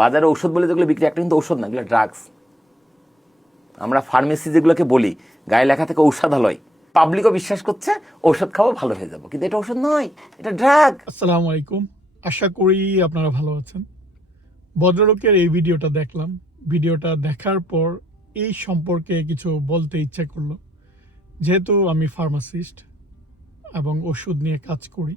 বাজারে ঔষধ বলে যেগুলো বিক্রি, একটা কিন্তু ঔষধ না, এগুলো ড্রাগস। আমরা ফার্মেসি যেগুলোকে বলি গায়ে লেখা থেকে ঔষধালয়, পাবলিকও বিশ্বাস করছে ঔষধ খাওয়া ভালো হয়ে যাবো, কিন্তু এটা ঔষধ নয়, এটা ড্রাগ। আসসালামু আলাইকুম, আশা করি আপনারা ভালো আছেন। ভদ্রলোকের এই ভিডিওটা দেখলাম, ভিডিওটা দেখার পর এই সম্পর্কে কিছু বলতে ইচ্ছা করলো। যেহেতু আমি ফার্মাসিস্ট এবং ওষুধ নিয়ে কাজ করি,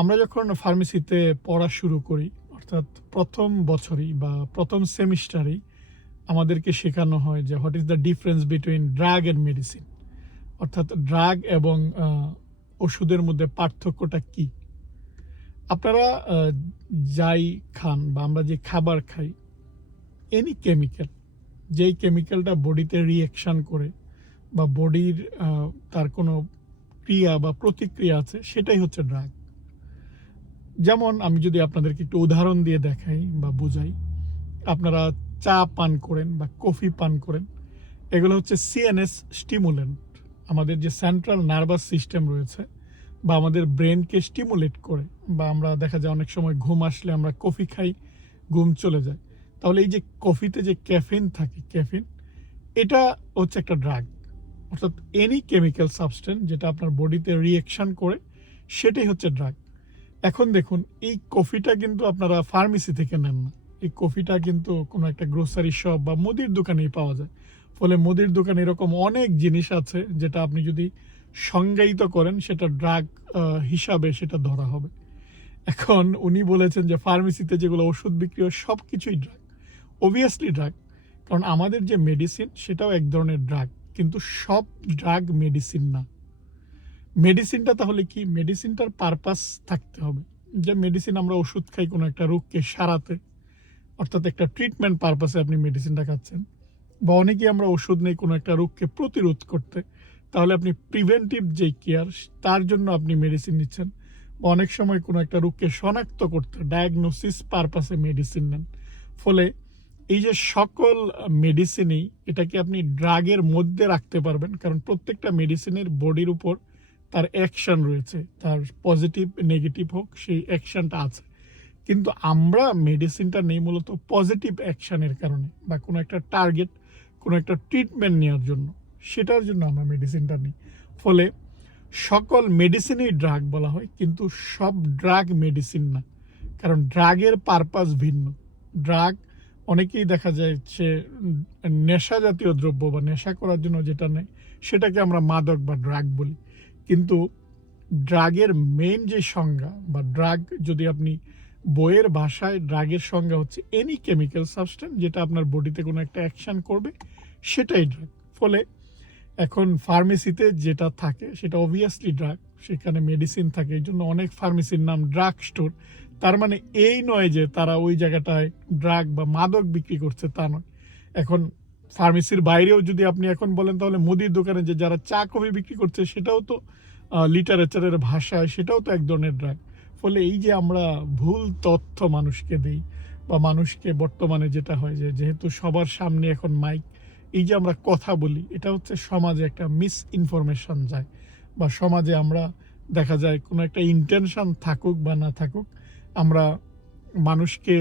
আমরা যখন ফার্মেসিতে পড়া শুরু করি, অর্থাৎ প্রথম বছরই বা প্রথম সেমিস্টারেই আমাদেরকে শেখানো হয় যে what is the difference between drug and medicine, অর্থাৎ ড্রাগ এবং ওষুধের মধ্যে পার্থক্যটা কী। আপনারা যাই খান বা আমরা যে খাবার খাই, এনি কেমিক্যাল, যেই কেমিক্যালটা বডিতে রিঅ্যাকশান করে বা বডির তার কোনো ক্রিয়া বা প্রতিক্রিয়া আছে, সেটাই হচ্ছে ড্রাগ। যেমন আমি যদি আপনাদেরকে একটু উদাহরণ দিয়ে দেখাই বা বুঝাই, আপনারা চা পান করেন বা কফি পান করেন, এগুলো হচ্ছে সিএনএস স্টিমুলেন্ট। আমাদের যে সেন্ট্রাল নার্ভাস সিস্টেম রয়েছে বা আমাদের ব্রেনকে স্টিমুলেট করে, বা আমরা দেখা যায় অনেক সময় ঘুম আসলে আমরা কফি খাই, ঘুম চলে যায়। তাহলে এই যে কফিতে যে ক্যাফিন থাকে, ক্যাফিন এটা হচ্ছে একটা ড্রাগ, অর্থাৎ এনি কেমিক্যাল সাবস্টেন্স যেটা আপনার বডিতে রিঅ্যাকশান করে, সেটাই হচ্ছে ড্রাগ। এখন দেখুন, এই কফিটা কিন্তু আপনারা ফার্মেসি থেকে নেন না, এই কফিটা কিন্তু কোনো একটা গ্রোসারি শপ বা মুদির দোকানেই পাওয়া যায়। ফলে মুদির দোকানে এরকম অনেক জিনিস আছে যেটা আপনি যদি সংজ্ঞায়িত করেন, সেটা ড্রাগ হিসাবে সেটা ধরা হবে। এখন উনি বলেছেন যে ফার্মেসিতে যেগুলো ওষুধ বিক্রি হয় সব কিছুই ড্রাগ। অবভিয়াসলি ড্রাগ, কারণ আমাদের যে মেডিসিন সেটাও এক ধরনের ড্রাগ, কিন্তু সব ড্রাগ মেডিসিন না। মেডিসিনটা তাহলে কি? মেডিসিনটার পারপাস থাকতে হবে। যে মেডিসিন আমরা ওষুধ খাই কোনো একটা রোগকে সারাতে, অর্থাৎ একটা ট্রিটমেন্ট পারপাসে আপনি মেডিসিনটা খাচ্ছেন, বা অনেকেই আমরা ওষুধ নেই কোনো একটা রোগকে প্রতিরোধ করতে, তাহলে আপনি প্রিভেন্টিভ যে কেয়ার তার জন্য আপনি মেডিসিন নিচ্ছেন, বা অনেক সময় কোনো একটা রোগকে শনাক্ত করতে ডায়াগনোসিস পারপাসে মেডিসিন নেন। ফলে এই যে সকল মেডিসিনই এটাকে আপনি ড্রাগের মধ্যে রাখতে পারবেন, কারণ প্রত্যেকটা মেডিসিনের বডির উপর তার অ্যাকশন রয়েছে, তার পজিটিভ নেগেটিভ হোক সেই অ্যাকশনটা আছে। কিন্তু আমরা মেডিসিনটা নেই মূলত পজিটিভ অ্যাকশনের কারণে, বা কোনো একটা টার্গেট, কোনো একটা ট্রিটমেন্ট নেওয়ার জন্য, সেটার জন্য আমরা মেডিসিনটা নিই। ফলে সকল মেডিসিনই ড্রাগ বলা হয়, কিন্তু সব ড্রাগ মেডিসিন না, কারণ ড্রাগের পারপাস ভিন্ন। ড্রাগ অনেকেই দেখা যায় সে নেশা জাতীয় দ্রব্য বা নেশা করার জন্য যেটা নেয়, সেটাকে আমরা মাদক বা ড্রাগ বলি। কিন্তু ড্রাগের মেইন যে সংজ্ঞা, বা ড্রাগ যদি আপনি বইয়ের ভাষায়, ড্রাগের সংজ্ঞা হচ্ছে এনি কেমিক্যাল সাবস্টেন্স যেটা আপনার বডিতে কোনো একটা অ্যাকশন করবে, সেটাই ড্রাগ। ফলে এখন ফার্মেসিতে যেটা থাকে সেটা অবভিয়াসলি ড্রাগ, সেখানে মেডিসিন থাকে, এই জন্য অনেক ফার্মেসির নাম ড্রাগ স্টোর। তার মানে এই নয় যে তারা ওই জায়গাটায় ড্রাগ বা মাদক বিক্রি করছে, তা নয়। এখন ফার্মেসির বাইরেও যদি আপনি এখন বলেন, তাহলে মুদির দোকানে যে যারা চা কফি বিক্রি করছে, সেটাও তো লিটারেচারের ভাষায় সেটাও তো এক ধরনের ড্রাগ। ফলে এই যে আমরা ভুল তথ্য মানুষকে দিই, বা মানুষকে বর্তমানে যেটা হয় যে যেহেতু সবার সামনে এখন মাইক, এই যে আমরা কথা বলি, এটা হচ্ছে সমাজে একটা মিস ইনফরমেশন যায়, বা সমাজে আমরা দেখা যায় কোনো একটা ইন্টেনশন থাকুক বা না থাকুক, আমরা মানুষকে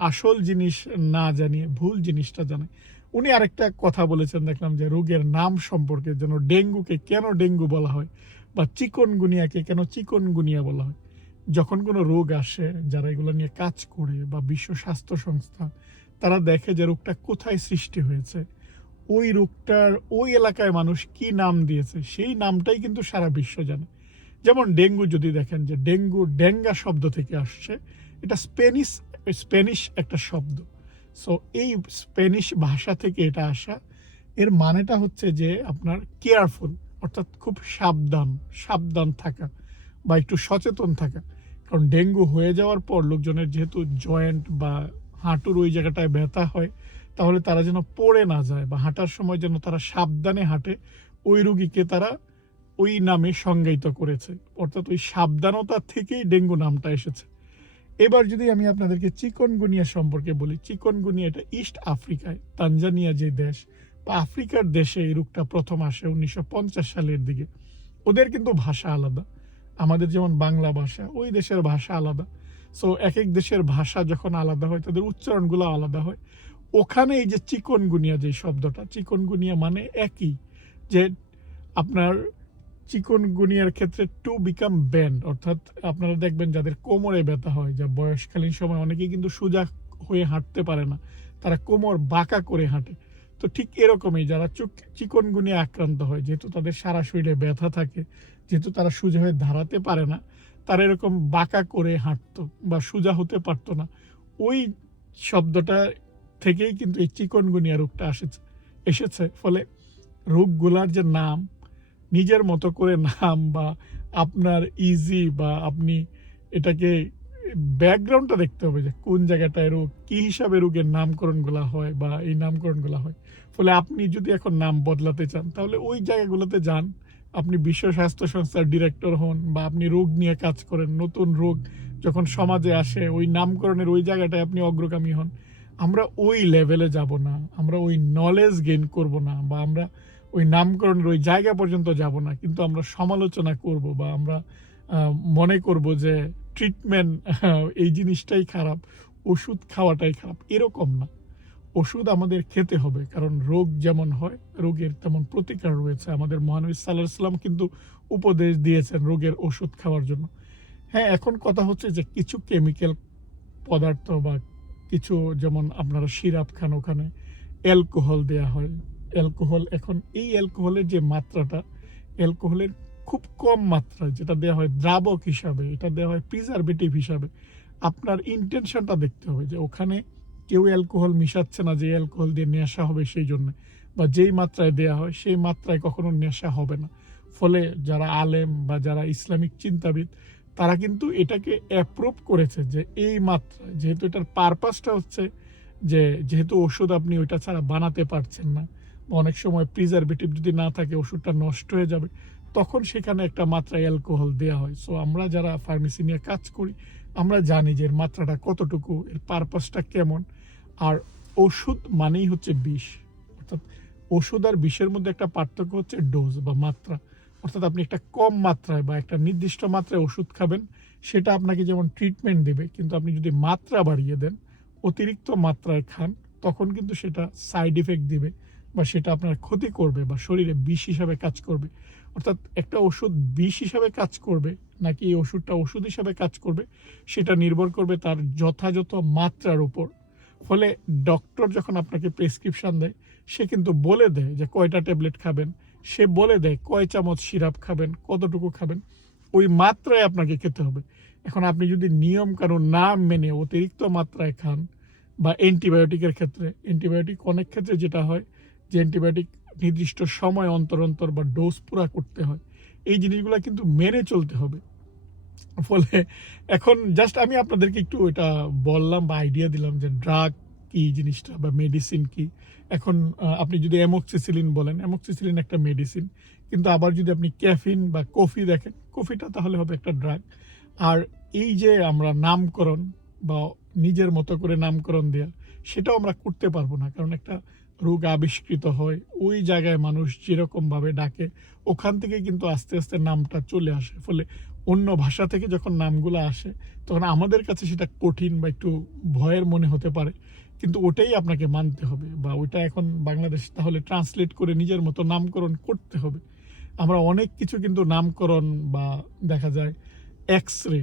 আসল জিনিস না জানিয়ে ভুল জিনিসটা জানাই। উনি আরেকটা কথা বলেছেন, দেখলাম যে রোগের নাম সম্পর্কে, যেন ডেঙ্গুকে কেন ডেঙ্গু বলা হয়, বা চিকনগুনিয়াকে কেন চিকনগুনিয়া বলা হয়। যখন কোনো রোগ আসে, যারা এগুলো নিয়ে কাজ করে, বা বিশ্ব স্বাস্থ্য সংস্থা, তারা দেখে যে রোগটা কোথায় সৃষ্টি হয়েছে, ওই রোগটার ওই এলাকায় মানুষ কি নাম দিয়েছে, সেই নামটাই কিন্তু সারা বিশ্ব জানে। যেমন ডেঙ্গু যদি দেখেন, যে ডেঙ্গু ডেঙ্গা শব্দ থেকে আসছে, এটা স্প্যানিশ একটা শব্দ। সো এই স্প্যানিশ ভাষা থেকে এটা আসা, এর মানেটা হচ্ছে যে আপনার কেয়ারফুল, অর্থাৎ খুব সাবধান থাকা বা একটু সচেতন থাকা। কারণ ডেঙ্গু হয়ে যাওয়ার পর লোকজনের যেহেতু জয়েন্ট বা হাঁটুর ওই জায়গাটায় ব্যথা হয়, তাহলে তারা যেন পড়ে না যায়, বা হাঁটার সময় যেন তারা সাবধানে হাঁটে, ওই রোগীকে তারা ওই নামে সংজ্ঞায়িত করেছে। অর্থাৎ ওই সাবধানতা থেকেই ডেঙ্গু নামটা এসেছে। এবার যদি আমি আপনাদেরকে চিকনগুনিয়া সম্পর্কে বলি, চিকনগুনিয়া এটা ইস্ট আফ্রিকায়, তানজানিয়া যে দেশ, বা আফ্রিকার দেশে এই রোগটা প্রথম আসে 1950 সালের দিকে। ওদের কিন্তু ভাষা আলাদা, আমাদের যেমন বাংলা ভাষা, ওই দেশের ভাষা আলাদা। সো এক এক দেশের ভাষা যখন আলাদা হয় তাদের উচ্চারণগুলো আলাদা হয়। ওখানে এই যে চিকনগুনিয়া যে শব্দটা, চিকনগুনিয়া মানে একই, যে আপনার চিকনগুনিয়ার ক্ষেত্রে টু বিকাম ব্যান্ড, অর্থাৎ আপনারা দেখবেন যাদের কোমরে ব্যথা হয়, যা বয়সকালীন সময় অনেকেই কিন্তু সোজা হয়ে হাঁটতে পারে না, তারা কোমর বাঁকা করে হাঁটে। তো ঠিক এরকমই যারা চিকনগুনিয়া আক্রান্ত হয়, যেহেতু তাদের সারা শরীরে ব্যথা থাকে, যেহেতু তারা সোজা হয়ে দাঁড়াতে পারে না, তারা এরকম বাঁকা করে হাঁটতো বা সোজা হতে পারতো না। ওই শব্দটা থেকেই কিন্তু এই চিকনগুনিয়া রোগটা এসেছে। ফলে রোগগুলার যে নাম, নিজের মতো করে নাম বা আপনার ইজি বা আপনি এটাকে ব্যাকগ্রাউন্ডটা দেখতে হবে যে কোন জায়গাটায় রোগ, কি হিসাবে রোগের নামকরণগুলো হয় বা এই নামকরণগুলো হয়। ফলে আপনি যদি এখন নাম বদলাতে চান তাহলে ওই জায়গাগুলোতে যান, আপনি বিশ্ব স্বাস্থ্য সংস্থার ডিরেক্টর হন বা আপনি রোগ নিয়ে কাজ করেন, নতুন রোগ যখন সমাজে আসে ওই নামকরণের ওই জায়গাটায় আপনি অগ্রগামী হন। আমরা ওই লেভেলে যাব না, আমরা ওই নলেজ গেইন করব না, বা আমরা ওই নামকরণের ওই জায়গা পর্যন্ত যাব না, কিন্তু আমরা সমালোচনা করব বা আমরা মনে করব যে ট্রিটমেন্ট এই জিনিসটাই খারাপ, ওষুধ খাওয়াটাই খারাপ, এরকম না। ওষুধ আমাদের খেতে হবে, কারণ রোগ যেমন হয় রোগের তেমন প্রতিকার রয়েছে। আমাদের মহানবী সাল্লাল্লাহু আলাইহি ওয়াসাল্লাম কিন্তু উপদেশ দিয়েছেন রোগের ওষুধ খাওয়ার জন্য। হ্যাঁ, এখন কথা হচ্ছে যে কিছু কেমিক্যাল পদার্থ বা কিছু, যেমন আপনারা সিরাপ খান, ওখানে অ্যালকোহল দেয়া হয়। অ্যালকোহল, এখন এই অ্যালকোহলের যে মাত্রাটা, অ্যালকোহলের খুব কম মাত্রা যেটা দেওয়া হয় দ্রাবক হিসাবে, এটা দেওয়া হয় প্রিজারভেটিভ হিসাবে। আপনার ইন্টেনশনটা দেখতে হবে যে ওখানে কেউ অ্যালকোহল মিশাচ্ছে না যে অ্যালকোহল দিয়ে নেশা হবে সেই জন্য, বা যেই মাত্রায় দেয়া হয় সেই মাত্রায় কখনো নেশা হবে না। ফলে যারা আলেম বা যারা ইসলামিক চিন্তাবিদ, তারা কিন্তু এটাকে অ্যাপ্রুভ করেছে যে এই মাত্রায়, যেহেতু এটার পারপাসটা হচ্ছে যে যেহেতু ওষুধ আপনি ওইটা ছাড়া বানাতে পারছেন না, অনেক সময় প্রিজারভেটিভ যদি না থাকে ওষুধটা নষ্ট হয়ে যাবে, তখন সেখানে একটা মাত্রায় অ্যালকোহল দেওয়া হয়। সো আমরা যারা ফার্মেসি নিয়ে কাজ করি, আমরা জানি যে এর মাত্রাটা কতটুকু, এর পারপাসটা কেমন। আর ওষুধ মানেই হচ্ছে বিষ, অর্থাৎ ওষুধ আর বিষের মধ্যে একটা পার্থক্য হচ্ছে ডোজ বা মাত্রা। অর্থাৎ আপনি একটা কম মাত্রায় বা একটা নির্দিষ্ট মাত্রায় ওষুধ খাবেন, সেটা আপনাকে যেমন ট্রিটমেন্ট দেবে, কিন্তু আপনি যদি মাত্রা বাড়িয়ে দেন, অতিরিক্ত মাত্রায় খান, তখন কিন্তু সেটা সাইড ইফেক্ট দিবে বা সেটা আপনার ক্ষতি করবে বা শরীরে বিষ হিসাবে কাজ করবে। অর্থাৎ একটা ওষুধ বিষ হিসাবে কাজ করবে নাকি এই ওষুধটা ওষুধ হিসাবে কাজ করবে, সেটা নির্ভর করবে তার যথাযথ মাত্রার উপর। ফলে ডক্টর যখন আপনাকে প্রেসক্রিপশন দেয়, সে কিন্তু বলে দেয় যে কয়টা ট্যাবলেট খাবেন, সে বলে দেয় কয় চামচ সিরাপ খাবেন, কতটুকু খাবেন, ওই মাত্রায় আপনাকে খেতে হবে। এখন আপনি যদি নিয়ম কানুন না মেনে অতিরিক্ত মাত্রায় খান, বা অ্যান্টিবায়োটিকের ক্ষেত্রে, অ্যান্টিবায়োটিক অনেক ক্ষেত্রে যেটা হয় যে অ্যান্টিবায়োটিক নির্দিষ্ট সময় অন্তর অন্তর বা ডোজ পুরা করতে হয়, এই জিনিসগুলো কিন্তু মেনে চলতে হবে। ফলে এখন জাস্ট আমি আপনাদেরকে একটু এটা বললাম বা আইডিয়া দিলাম যে ড্রাগ কি জিনিসটা বা মেডিসিন কি। এখন আপনি যদি অ্যামোক্সিসিলিন বলেন, অ্যামোক্সিসিলিন একটা মেডিসিন, কিন্তু আবার যদি আপনি ক্যাফিন বা কফি দেখেন, কফিটা তাহলে হবে একটা ড্রাগ। আর এই যে আমরা নামকরণ বা নিজের মতো করে নামকরণ দেওয়া, সেটাও আমরা করতে পারবো না, কারণ একটা রোগ আবিষ্কৃত হয় ওই জায়গায় মানুষ যেরকমভাবে ডাকে, ওখান থেকে কিন্তু আস্তে আস্তে নামটা চলে আসে। ফলে অন্য ভাষা থেকে যখন নামগুলো আসে, তখন আমাদের কাছে সেটা কঠিন বা একটু ভয়ের মনে হতে পারে, কিন্তু ওটাই আপনাকে মানতে হবে, বা ওইটা এখন বাংলাদেশ তাহলে ট্রান্সলেট করে নিজের মতো নামকরণ করতে হবে। আমরা অনেক কিছু কিন্তু নামকরণ বা দেখা যায় এক্স রে,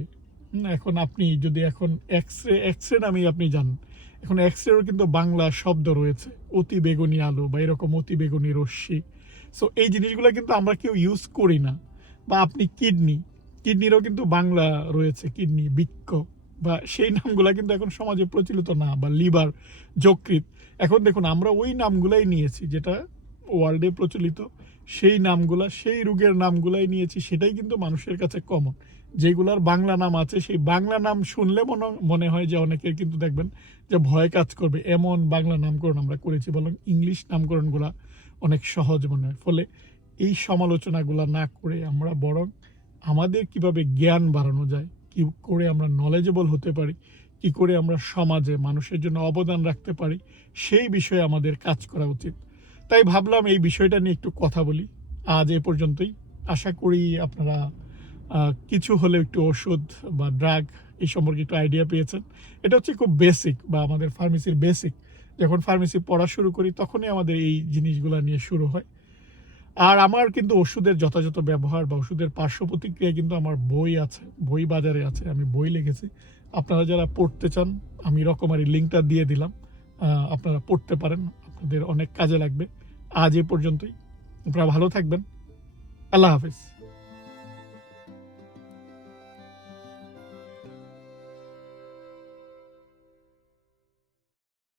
এখন আপনি যদি এখন এক্স রে নামেই আপনি জানেন, এখন এক্স রেও কিন্তু বাংলা শব্দ রয়েছে, অতি বেগুনি আলো বা এরকম অতি বেগুনি রশ্মি। সো এই জিনিসগুলো কিন্তু আমরা কেউ ইউজ করি না। বা আপনি কিডনিরও কিন্তু বাংলা রয়েছে, কিডনি, বৃক্ক, বা সেই নামগুলা কিন্তু এখন সমাজে প্রচলিত না, বা লিভার, যকৃৎ। এখন দেখুন আমরা ওই নামগুলাই নিয়েছি যেটা ওয়ার্ল্ডে প্রচলিত, সেই নামগুলা, সেই রোগের নামগুলাই নিয়েছি, সেটাই কিন্তু মানুষের কাছে কমন। যেগুলার বাংলা নাম আছে, সেই বাংলা নাম শুনলে মনে হয় যে অনেকের কিন্তু দেখবেন যে ভয় কাজ করবে, এমন বাংলা নামকরণ আমরা করেছি, বরং ইংলিশ নামকরণগুলা অনেক সহজ মনে হয়। ফলে এই সমালোচনাগুলো না করে আমরা বরং আমাদের কিভাবে জ্ঞান বাড়ানো যায়, কি করে আমরা নলেজেবল হতে পারি, কি করে আমরা সমাজে মানুষের জন্য অবদান রাখতে পারি, সেই বিষয়ে আমাদের কাজ করা উচিত। তাই ভাবলাম এই বিষয়টা নিয়ে একটু কথা বলি। আজ এ পর্যন্তই। আশা করি আপনারা কিছু হলেও একটু ওষুধ বা ড্রাগ এই সম্পর্কে একটু আইডিয়া পেয়েছেন। এটা হচ্ছে খুব বেসিক বা আমাদের ফার্মেসির বেসিক। যখন ফার্মেসি পড়া শুরু করি তখনই আমাদের এই জিনিসগুলো নিয়ে শুরু হয়। আর আমার কিন্তু ওষুধের যথাযথ ব্যবহার বা ওষুধের পার্শ্ব প্রতিক্রিয়া কিন্তু আমার বই আছে, বই বাজারে আছে, আমি বই লিখেছি। আপনারা যারা পড়তে চান আমি রকমারি লিঙ্কটা দিয়ে দিলাম, আপনারা পড়তে পারেন, আপনাদের অনেক কাজে লাগবে। আজ এ পর্যন্তই, আপনারা ভালো থাকবেন, আল্লাহ হাফিজ।